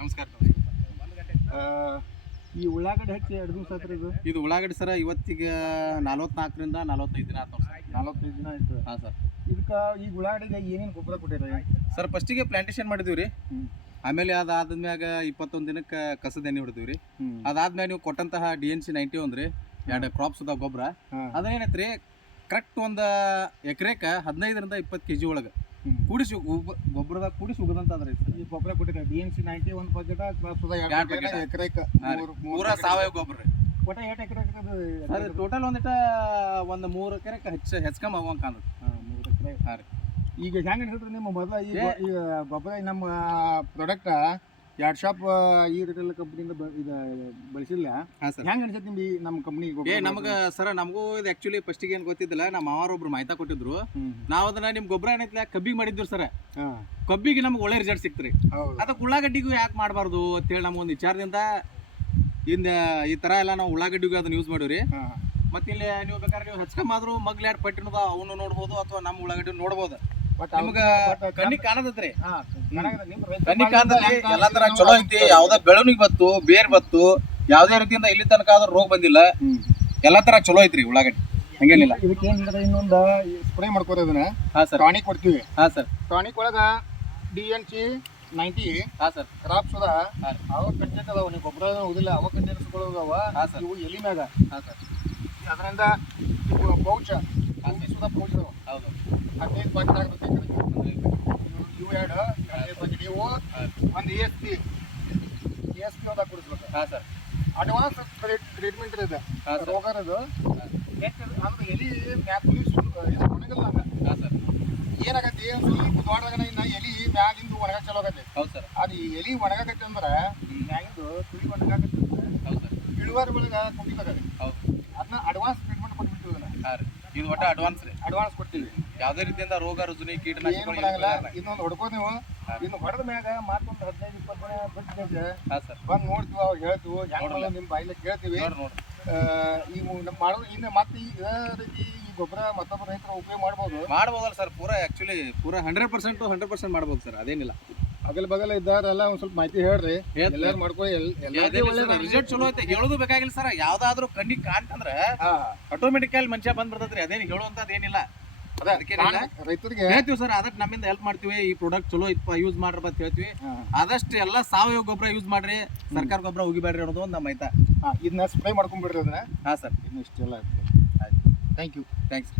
ನಮಸ್ಕಾರ. ಈ ಉಳ್ಳಾಗಡ್ಡಿ ಹಚ್ಚಿ 2 ದಿವಸ ಆತ್ರಿ ಇದು ಉಳ್ಳಾಗಡ್ಡಿ ಸರ ಇವತ್ತಿಗೆ 44ರಿಂದ 45 ದಿನ ಆಯ್ತು. 45 ದಿನ ಆಯ್ತು. ಹಾಂ ಸರ್. ಇದಕ್ಕೆ ಈ ಉಳ್ಳಾಗಡ್ಡಿಗೆ ಏನೇನು ಗೊಬ್ಬರ ಕೊಟ್ಟಿರಿ ಸರ್? ಫಸ್ಟಿಗೆ ಪ್ಲಾಂಟೇಶನ್ ಮಾಡಿದೀವಿ ರೀ. ಆಮೇಲೆ ಅದಾದ್ಮ್ಯಾಗ 21 ದಿನಕ್ಕೆ ಕಸದ ಎಣ್ಣೆ ಹೊಡಿದೀವಿ ರೀ. ಅದಾದ್ಮೇಲೆ ನೀವು ಕೊಟ್ಟಂತಹ DNC 91 ರೀ, 2 ಕ್ರಾಪ್ಸ್ ಅದಾವ ಗೊಬ್ಬರ. ಅದೇನೈತ್ರಿ ಕರೆಕ್ಟ್ ಒಂದು ಎಕರೆಕ್ಕೆ 15ರಿಂದ 20 kg ಒಳಗೆ ಕೂಡಿಸಿ ಗೊಬ್ಬರದಾಗ ಕೂಡಿಸಿ ಉಗದಂತ ಅದ್ರಿ. ಈ ಗೊಬ್ಬರ ಕೊಟ್ಟಿರಿ DNC 91 ಪ್ಯಾಕೆಟ್ ಎಕರೆಕ್ಕೆ ಪೂರ ಸಾವಯವ ಗೊಬ್ಬರ ರೀ. ಒಟ್ಟ 8 ಎಕರೆಕ್ಕೆ ಅದು ಟೋಟಲ್ ಒಂದು 3 ಎಕರೆಕ್ಕೆ ಹೆಚ್ಚಕಮ್ಮ ಆಗುವಂಗೆ ಕಾಣುತ್ತೆ. 3 ಎಕರೆ. ಹಾಂ ರೀ. ಈಗ ಹೆಂಗೆ ಅನ್ಸುತ್ತೆ ನಿಮ್ಮ ಮೊದಲ ಈ ಗೊಬ್ಬರ ನಮ್ಮ ಪ್ರಾಡಕ್ಟ್ 2 ಶಾಪ್ ಈ ರಿಟೇಲ್ ಕಂಪ್ನಿಯಿಂದ ಇದು ಬಳಸಿಲ್ಲ. ಹೆಂಗೆ ಅನ್ಸುತ್ತೆ ನಿಮ್ಗೆ ನಮ್ಮ ಕಂಪ್ನಿ? ನಮಗೆ ಸರ ನಮಗೂ ಇದು ಆ್ಯಕ್ಚುಲಿ ಫಸ್ಟಿಗೆ ಏನು ಗೊತ್ತಿದ್ದಿಲ್ಲ. ನಮ್ಮ ಮಾವಾರೊಬ್ರು ಮಾಹಿತಿ ಕೊಟ್ಟಿದ್ರು. ನಾವು ಅದನ್ನ ನಿಮ್ಮ ಗೊಬ್ಬರ ಏನೈತಿಲ್ಲ ಕಬ್ಬಿಗೆ ಮಾಡಿದ್ವಿ ಸರ. ಕಬ್ಬಿಗೆ ನಮ್ಗೆ ಒಳ್ಳೆ ರಿಸಲ್ಟ್ ಸಿಕ್ತು ರೀ. ಅದಕ್ಕೆ ಉಳ್ಳಾಗಡ್ಡಿಗೂ ಯಾಕೆ ಮಾಡಬಾರ್ದು ಅಂತೇಳಿ ನಮಗೊಂದು ವಿಚಾರದಿಂದ ಈ ಥರ ಎಲ್ಲ ನಾವು ಉಳ್ಳಾಗಡ್ಡಿಗೂ ಅದನ್ನ ಯೂಸ್ ಮಾಡಿವ್ರಿ. ಮತ್ತೆ ಇಲ್ಲಿ ನೀವು ಬೇಕಾದ್ರೆ ನೀವು ಹಚ್ಕೊಂಬಾದ್ರು ಮಗ್ಲಾಡ್ ಪಟ್ಟಿನದ ಅವನು ನೋಡ್ಬೋದು ಅಥವಾ ನಮ್ಮ ಉಳ್ಳಾಗಡ್ಡಿ ನೋಡ್ಬೋದು. ನಿಮ್ಗೆ ಕಣ್ಣಿಗೆ ಕಾಣತೈತ್ರಿ. ಕಣ್ಣಿಗೆ ಕಾಣತೈತಿ. ಎಲ್ಲಾ ತರ ಚಲೋ ಐತಿ. ಯಾವ್ದ ಬೆಳವಣಿಗೆ ಬತ್ತು, ಬೇರ್ ಬತ್ತು, ಯಾವ್ದೇ ರೀತಿಯಿಂದ ಇಲ್ಲಿ ತನಕ ಆದ್ರೂ ರೋಗ ಬಂದಿಲ್ಲ. ಎಲ್ಲಾ ತರ ಚಲೋ ಐತ್ರಿ ಉಳ್ಳಾಗಡ್ಡಿ, ಹಂಗೇನಿಲ್ಲ. ಇದಕ್ಕೆ ಏನಿಲ್ಲ ಇನ್ನೊಂದು ಸ್ಪ್ರೇ ಮಾಡ್ಕೋರೋದನ್ನ. ಹಾ ಸರ್. ಟಾನಿಕ್ ಕೊಡ್ತೀವಿ. ಹಾ ಸರ್. ಟಾನಿಕ್ ಒಳಗ DNC 90. ಹಾ ಸರ್. ಕ್ರಾಪ್ಸ್ ಅದ ಅವ ಕಂಟೆಂಟ್ ಅದಾವ. ನೀವು ಗೊಬ್ಬರ ಉದಿಲ್ಲ ಅವ ಕಂಟೆಂಟ್ಸ್ಗಳು ಅದಾವ. ಇವು ಎಲಿ ಮ್ಯಾಗ. ಹಾ ಸರ್. ಅದರಿಂದ ಇವು ಪೌಚ್ ಸುಧಾ ಪೌಚ್ ಅದಾವ. ಹೌದು. 15 ಪ್ಯಾಕೆಟ್ ಆಗ್ತೈತಿ. ಇವು 2 15 ಪ್ಯಾಕೆಟ್. ಇವು ಒಂದು ESP ಅದ ಕೊಡಿಸ್ಬೇಕು. ಹಾ ಸರ್. ಅಡ್ವಾನ್ಸ್ ಟ್ರೀಟ್ಮೆಂಟ್ ಇದೆ ರೋಗರದು. ಅಂದ್ರೆ ಎಲಿ ಮ್ಯಾಕ್ಲಿ ಒಣಗಲ್ಲ. ಹಾ ಸರ್. ಏನಾಗತ್ತೆ ಸ್ವಲ್ಪ ದೊಡ್ಡದಾಗ ಇನ್ನ ಎಲಿ ಮ್ಯಾಗಿಂದು ಒಣಗ ಚಲೋ ಆಗತ್ತೆ. ಹೌದು ಸರ್. ಅದು ಎಲಿ ಒಣಗಾಕತ್ತೆ ಅಂದ್ರೆ ಮ್ಯಾಗಿಂದು ತುಳಿ ಒಣಗಾಕತ್ತೆ. ಹೌದು ಸರ್. ಇಳುವರಿ ಒಳಗ ಕುಂಟಿದಾಗತ್ತೆ. ಹೌದು. ಅದನ್ನ ಅಡ್ವಾನ್ಸ್ ಟ್ರೀಟ್ಮೆಂಟ್ ಕೊಟ್ಬಿಡ್ತೀವಿ. ಅದನ್ನ ಇದು ಒಟ್ಟ ಅಡ್ವಾನ್ಸ್ ರೀ. ಅಡ್ವಾನ್ಸ್ ಕೊಡ್ತೀವಿ. ಯಾವ್ದೇ ರೀತಿಯಿಂದ ರೋಗ ರುಜಿನ ಕೀಟನಾಶಕಗಳು ಇನ್ನೊಂದು ಹೊಡ್ಕೋದು ನೀವು. ಇನ್ನು ಹೊಡೆದ ಮ್ಯಾಗ ಮತ್ತೊಂದು 15-20 ದಿನ ಬಿಟ್ಟು ಹಾ ಸರ್ ಬಂದು ನೋಡ್ತೀವಿ. ಅವ್ರು ಹೇಳ್ತೀವಿ ಹೆಂಗ್ ನಿಮ್ಮ ಬಾಯಿಲೆ ಕೇಳ್ತೀವಿ. ಈಗ ನಮ್ಮ ಮಾಡೋದು ಇನ್ನು ಮತ್ತೆ ಈಗ ರೀತಿ ಈ ಗೊಬ್ಬರ ಮತ್ತೊಬ್ಬರು ರೈತರು ಉಪಯೋಗ ಮಾಡ್ಬೋದಲ್ಲ ಸರ್? ಪೂರಾ ಆಕ್ಚುಲಿ ಪೂರಾ 100% ಮಾಡ್ಬೋದು ಸರ್. ಅದೇನಿಲ್ಲ. ಅಗಲ್ ಬಗಲ್ ಇದ್ದಾರೆಲ್ಲ ಒಂದ್ ಸ್ವಲ್ಪ ಮಾಹಿತಿ ಹೇಳ್ರಿ. ಎಲ್ಲಾರು ಮಾಡ್ಕೊಳ್ಳಿ. ರಿಸಲ್ಟ್ ಚಲೋ ಐತೆ. ಹೇಳೋದು ಬೇಕಾಗಿಲ್ಲ ಸರ್. ಯಾವ್ದಾದ್ರು ಕಣ್ಣಿಗೆ ಕಾಣ್ತಂದ್ರೆ ಆಟೋಮೆಟಿಕಲಿ ಮನುಷ್ಯ ಬಂದ್ ಬರ್ತದ್ರಿ. ಅದೇನು ಹೇಳುವಂತದ್ದು ಏನಿಲ್ಲ. ರೈತರಿಗೆ ಹೇಳ್ತೀವಿ ಸರ್. ಅದಕ್ಕೆ ನಮ್ಮಿಂದ ಹೆಲ್ಪ್ ಮಾಡ್ತೀವಿ. ಈ ಪ್ರಾಡಕ್ಟ್ ಚಲೋ ಇಪ್ಪ ಯೂಸ್ ಮಾಡ್ರಿ ಅಂತ ಹೇಳ್ತೀವಿ. ಆದಷ್ಟು ಎಲ್ಲ ಸಾವಯವ ಗೊಬ್ಬರ ಯೂಸ್ ಮಾಡ್ರಿ. ಸರ್ಕಾರ ಗೊಬ್ಬರ ಹೋಗಿಬೇಡ್ರಿ ಅನ್ನೋದು ಒಂದು ನಮ್ಮ ಆಯ್ತಾ. ಇದನ್ನ ಸ್ಪ್ರೇ ಮಾಡ್ಕೊಂಡ್ಬಿಡ್ರಿ ಅದನ್ನ. ಹಾ ಸರ್. ಇನ್ನು ಇಷ್ಟೆಲ್ಲ. Thank you. ಥ್ಯಾಂಕ್ಸ್.